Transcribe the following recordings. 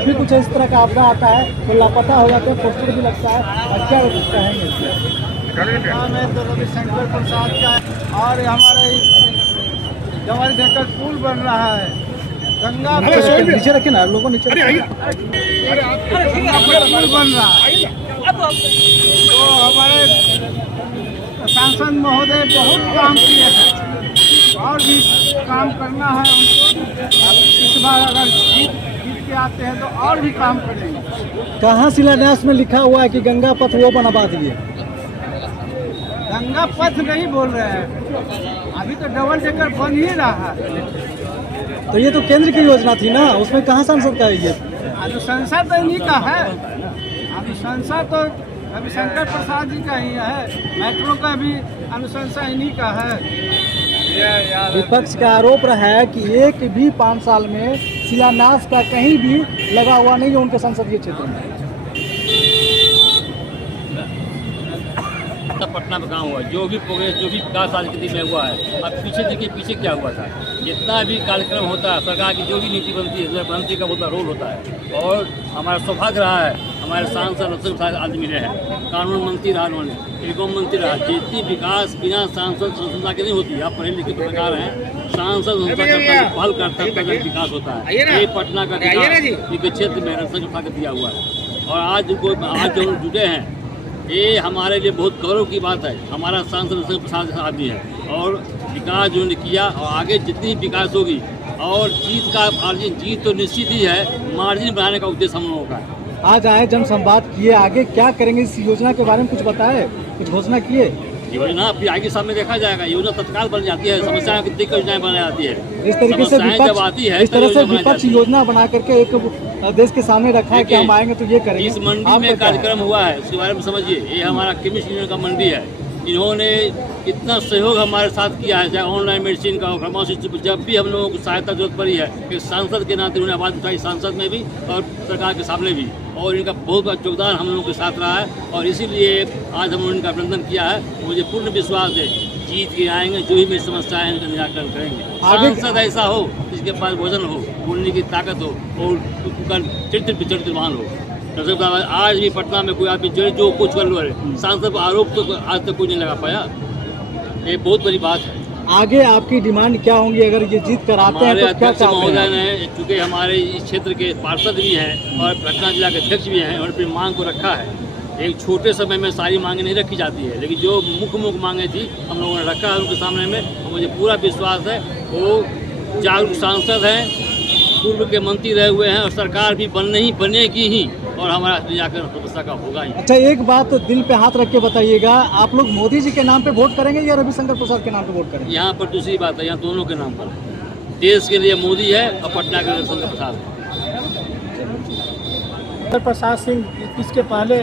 जब भी कुछ इस तरह का आपदा आता है तो लापता हो जाते हैं, पोस्टर भी लगता है, और क्या कहेंगे इसमें? नाम है तो रविशंकर प्रसाद का है, और हमारे जवाहर झक्कर पुल बन रहा है, गंगा नीचे रखे ना लोगों, नीचे पुल बन रहा है। तो हमारे सांसद महोदय बहुत काम किए हैं और भी काम करना है उनको। इस बार अगर जीत के आते हैं तो और भी काम करेंगे। कहाँ शिलान्यास में लिखा हुआ है कि गंगा पथ वो बनवा दिए? गंगा पथ नहीं बोल रहे हैं, अभी तो डबल डेकर बन ही रहा है। तो ये तो केंद्र की योजना थी ना, उसमें कहाँ सांसद का है ये? अनुशंसा तो इन्हीं का है, अनुशंसा तो रविशंकर प्रसाद जी का ही है, मेट्रो का भी अनुशंसा इन्हीं का है। विपक्ष का आरोप रहा है कि एक भी 5 साल में शिलान्यास का कहीं भी लगा हुआ नहीं है उनके संसदीय क्षेत्र में। पटना में कहाँ हुआ, जो भी प्रोग्रेस, जो भी विकास आज के दिन में हुआ है, अब पीछे देखिए पीछे क्या हुआ था। जितना भी कार्यक्रम होता है, सरकार की जो भी नीति बनती है, उसमें प्रधानमंत्री का बहुत रोल होता है। और हमारा सौभाग्य रहा है, हमारे सांसद रतन साहब आज मिले हैं, कानून मंत्री रहा, उन्होंने टेलीकॉम मंत्री रहा। जितनी विकास बिना सांसद संस्था के नहीं होती। आप पढ़े लिखे पत्रकार हैं, सांसद संस्था का पहल करता है विकास होता है। ये पटना का विकास क्षेत्र में रतन उठा कर दिया हुआ है। और आज जो जुटे हैं, ये हमारे लिए बहुत गौरव की बात है। हमारा सांसद रतन प्रसाद आदमी है और विकास जो उन्होंने किया, और आगे जितनी विकास होगी, और जीत तो निश्चित ही है, मार्जिन बढ़ाने का उद्देश्य हम लोगों का है। आज आए जन संवाद किए, आगे क्या करेंगे इस योजना के बारे में कुछ बताए, कुछ घोषणा किए? योजना फिर आगे सामने देखा जाएगा। योजना तत्काल बन जाती है, समस्याएं कितनी योजनाएं बन जाती है। इस तरीके से जब आती है, इस तरह से विपक्ष योजना बना करके एक देश के सामने रखा है कि हम आएंगे तो ये करेंगे। इस मंडी में कार्यक्रम हुआ है, उसके बारे में समझिए। ये हमारा केमिस्ट यूनियन का मंडी है, इन्होंने इतना सहयोग हमारे साथ किया है, चाहे ऑनलाइन मेडिसिन का, फार्मासिस्ट, जब भी हम लोगों को सहायता जरूरत पड़ी है, एक सांसद के नाते उन्होंने आवाज़ उठाई, सांसद में भी और सरकार के सामने भी, और इनका बहुत बड़ा योगदान हम लोगों के साथ रहा है। और इसीलिए आज हम उनका अभिनंदन किया है। मुझे पूर्ण विश्वास है जीत के आएंगे, जो भी मेरी समस्याएं हैं उनका निराकरण करेंगे। सांसद ऐसा हो जिसके पास वजन हो, बोलने की ताकत हो, और चरित्र विचरित्रवान हो। आज भी पटना में कोई आदमी जो कुछ कर लो, सांसद आरोप तो आज तक कोई नहीं लगा पाया। ये बहुत बड़ी बात है। आगे आपकी डिमांड क्या होंगी अगर ये जीत कर आते हैं तो क्या चाहते महोदय हैं? ने, चूँकि हमारे इस क्षेत्र के पार्षद भी हैं और पटना जिला के अध्यक्ष भी हैं, और अपनी मांग को रखा है। एक छोटे समय में सारी मांगें नहीं रखी जाती है, लेकिन जो मुख्य मांगें थी हम लोगों ने रखा है उनके सामने में। और मुझे पूरा विश्वास है वो जागरूक सांसद हैं, पूर्व के मंत्री रहे हुए हैं, और सरकार भी बनेगी ही, और हमारा निराकरण समस्या का होगा ही। अच्छा, एक बात दिल पे हाथ रख के बताइएगा, आप लोग मोदी जी के नाम पे वोट करेंगे या रविशंकर प्रसाद के नाम पे वोट करेंगे? यहाँ पर दूसरी बात है, यहाँ दोनों के नाम पर। देश के लिए मोदी है और पटना के लिए रविशंकर प्रसाद है। प्रसाद सिंह इसके पहले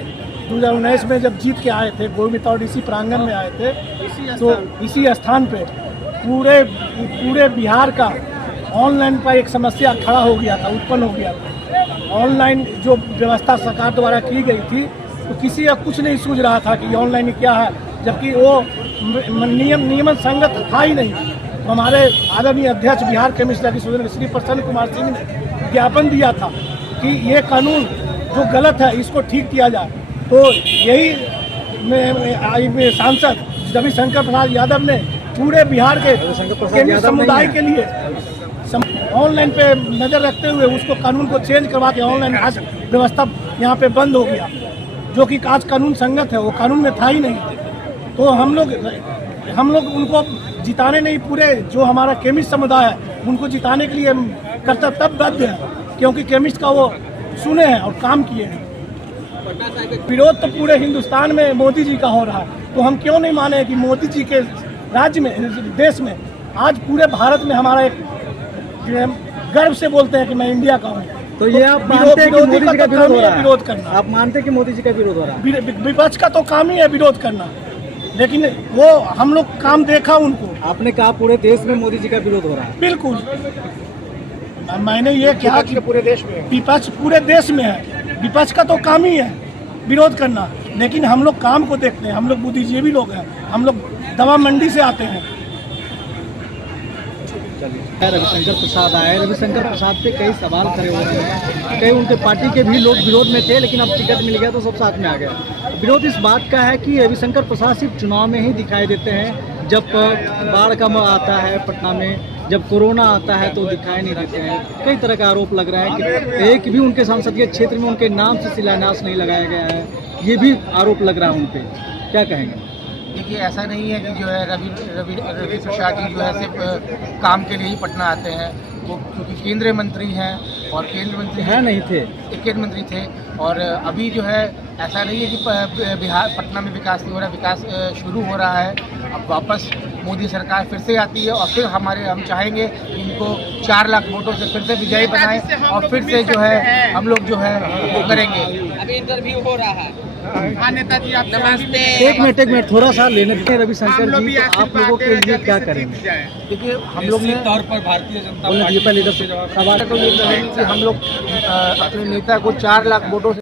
2019 में जब जीत के आए थे, गोविंद और इसी प्रांगण में आए थे, तो इसी स्थान पे पूरे बिहार का ऑनलाइन पर एक समस्या खड़ा हो गया था, उत्पन्न हो गया था। ऑनलाइन जो व्यवस्था सरकार द्वारा की गई थी, तो किसी का कुछ नहीं सूझ रहा था कि ऑनलाइन क्या है, जबकि वो नियमन संगत था ही नहीं। तो हमारे आदरणीय अध्यक्ष बिहार केमिस्ट एसोसिएशन श्री प्रसन्न कुमार सिंह ने ज्ञापन दिया था कि ये कानून जो गलत है इसको ठीक किया जाए। तो यही सांसद रविशंकर प्रसाद यादव ने पूरे बिहार के केमिस्ट समुदाय के लिए ऑनलाइन पे नज़र रखते हुए उसको कानून को चेंज करवा के ऑनलाइन आज व्यवस्था यहाँ पे बंद हो गया, जो कि आज कानून संगत है, वो कानून में था ही नहीं। तो हम लोग उनको जिताने नहीं, पूरे जो हमारा केमिस्ट समुदाय है उनको जिताने के लिए कर्तव्यबद्ध है, क्योंकि केमिस्ट का वो सुने हैं और काम किए हैं। विरोध तो पूरे हिंदुस्तान में मोदी जी का हो रहा है, तो हम क्यों नहीं माने कि मोदी जी के राज्य में, देश में, आज पूरे भारत में हमारा एक गर्व से बोलते हैं कि मैं इंडिया का हूँ। तो ये आप मानते हैं कि मोदी जी का विरोध हो रहा है? विरोध करना, आप मानते हैं कि मोदी जी का विरोध हो रहा है? विपक्ष का तो काम ही है विरोध करना, लेकिन वो हम लोग काम देखा उनको। आपने कहा पूरे देश में मोदी जी का विरोध हो रहा है। बिल्कुल, मैंने ये कहा कि पूरे देश में, विपक्ष पूरे देश में है, विपक्ष का तो काम ही है विरोध करना, लेकिन हम लोग काम को देखते हैं। हम लोग बुद्धिजीवी लोग हैं, हम लोग दवा मंडी से आते हैं। चलिए, रविशंकर प्रसाद आए। रविशंकर प्रसाद पे कई सवाल खड़े हो रहे हैं, कई उनके पार्टी के भी लोग विरोध में थे, लेकिन अब टिकट मिल गया तो सब साथ में आ गया। विरोध इस बात का है कि रविशंकर प्रसाद सिर्फ चुनाव में ही दिखाई देते हैं, जब बाढ़ का आता है पटना में, जब कोरोना आता है तो दिखाई नहीं देते हैं। कई तरह का आरोप लग रहा है कि एक भी उनके संसदीय क्षेत्र में उनके नाम से शिलान्यास नहीं लगाया गया है, ये भी आरोप लग रहा है उन पर। क्या कहेंगे? देखिए, ऐसा नहीं है कि जो है रवि प्रसाद जी जो है सिर्फ काम के लिए ही पटना आते हैं। वो क्योंकि केंद्रीय मंत्री हैं और केंद्रीय मंत्री है नहीं थे, केंद्रीय मंत्री थे, और अभी जो है ऐसा नहीं है कि बिहार पटना में विकास नहीं हो रहा, विकास शुरू हो रहा है। अब वापस मोदी सरकार फिर से आती है और फिर हम चाहेंगे कि इनको 4 लाख वोटों से फिर से विजयी बनाएं और फिर से जो है हम लोग जो है वो करेंगे। अभी इंटरव्यू हो रहा है। हाँ नेताजी, आप नमस्ते। एक मिनट थोड़ा सा लेने दें रविशंकर जी, तो आप लोगों के लिए क्या करेंगे? देखिए, हम लोग ने तौर पर भारतीय जनता पार्टी सवाल तो ये करेंगे कि हम लोग अपने नेता को 4 लाख वोटों से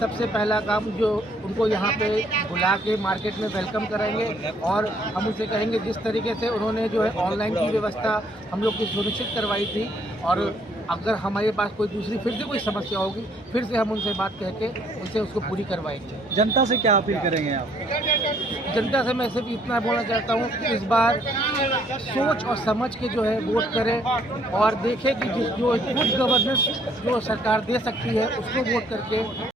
सबसे पहला काम जो उनको यहाँ पे बुला के मार्केट में वेलकम करेंगे और हम उनसे कहेंगे जिस तरीके से उन्होंने जो है ऑनलाइन की व्यवस्था हम लोग की सुनिश्चित करवाई थी, और अगर हमारे पास कोई दूसरी फिर से कोई समस्या होगी फिर से हम उनसे बात कह के उनसे उसको पूरी करवाएंगे। जनता से क्या अपील करेंगे आप? जनता से मैं सिर्फ इतना बोलना चाहता हूँ कि इस बार सोच और समझ के जो है वोट करें और देखें कि जो गुड गवर्नेंस जो सरकार दे सकती है उसको वोट करके